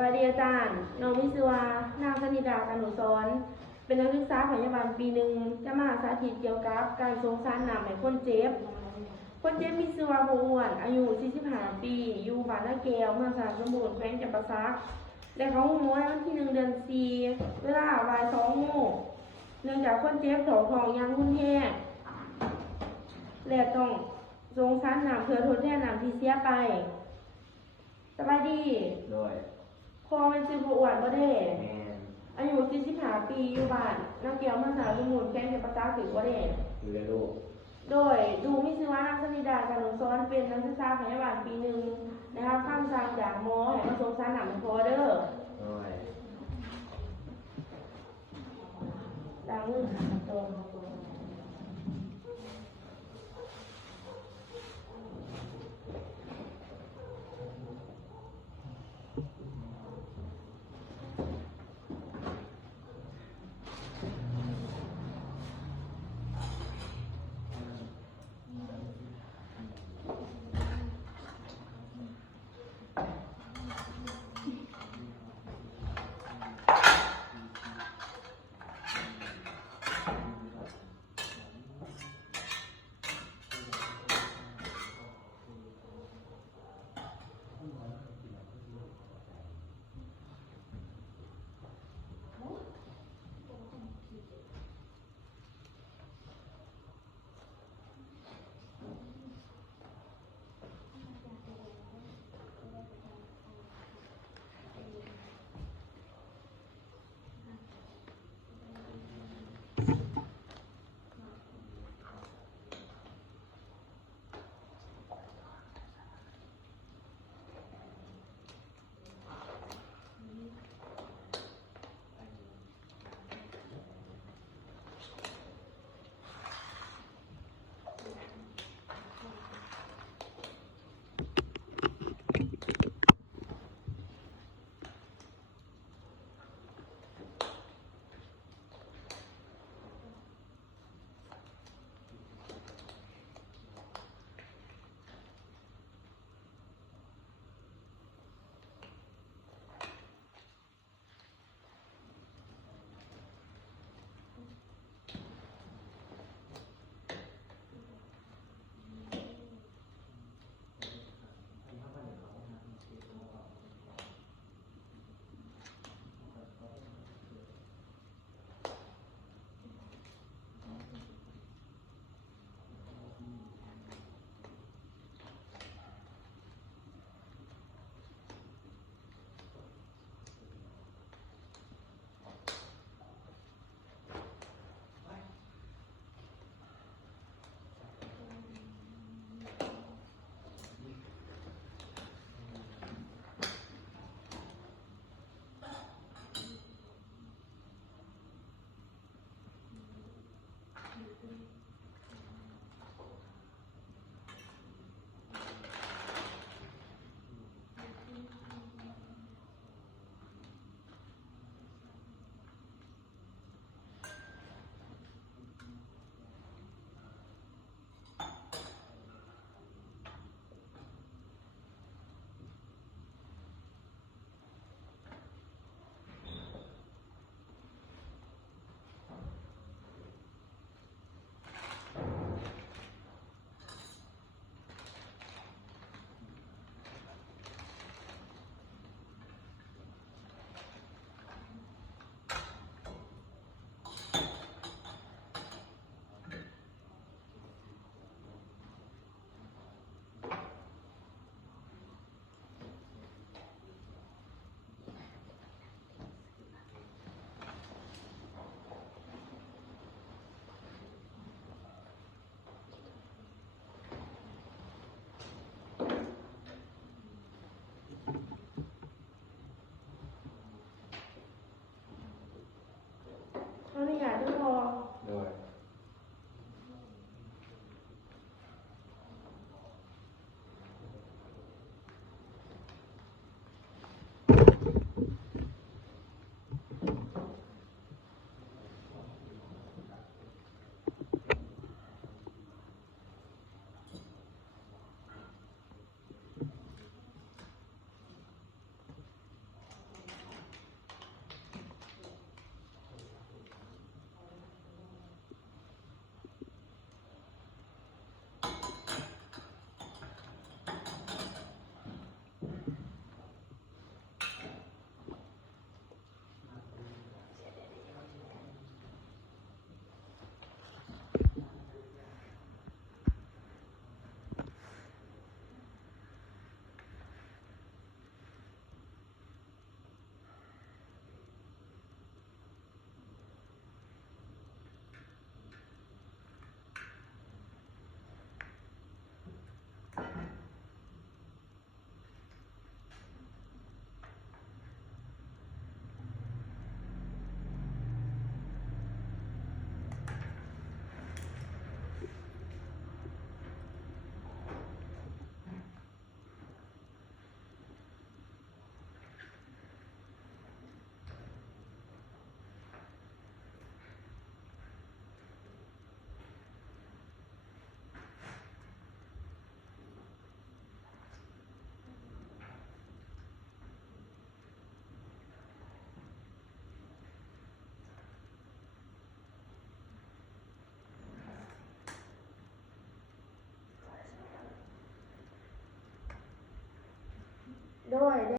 วัสดีอาจารย์น้องมิสวานางสนิดาการหนุสอนเป็นนักศึกษาพยาบาลปีหนึ่งจะมาสาธิตเกี่ยวกับการสงสารน้ำให้คนเจ็บมีชื่อว่าโบอ้วนอายุ45ปีอยู่บ้านนาแก้วเมืองสระสมบูรณ์แขวงจำปาสักและเขาหัววันที่1 เดือน 4เวลาบ่าย2 โมงเนื่องจากคนเจ็บท้องยางรุนแรงและต้องสงสารน้ำเพื่อทดแทนน้ำที่เสียไปสบายดีโดยพอเป็นชื่อโบอ้วนบ่ได้ แมนอายุ45ปีอยู่บ้านนาแก้วเมืองสระสมบูรณ์แขวงจำปาสักถือบ่ได้อยู่ในลูกโดยดูมิชื่อว่านางสนิดาการหนุสอนเป็นนักศึกษาพยาบาลปีหนึ่งนะครับข้ามสั่งจากหมอให้มาสงสารหนังพอเด้อโดยล้างมือค่ะตรง โดย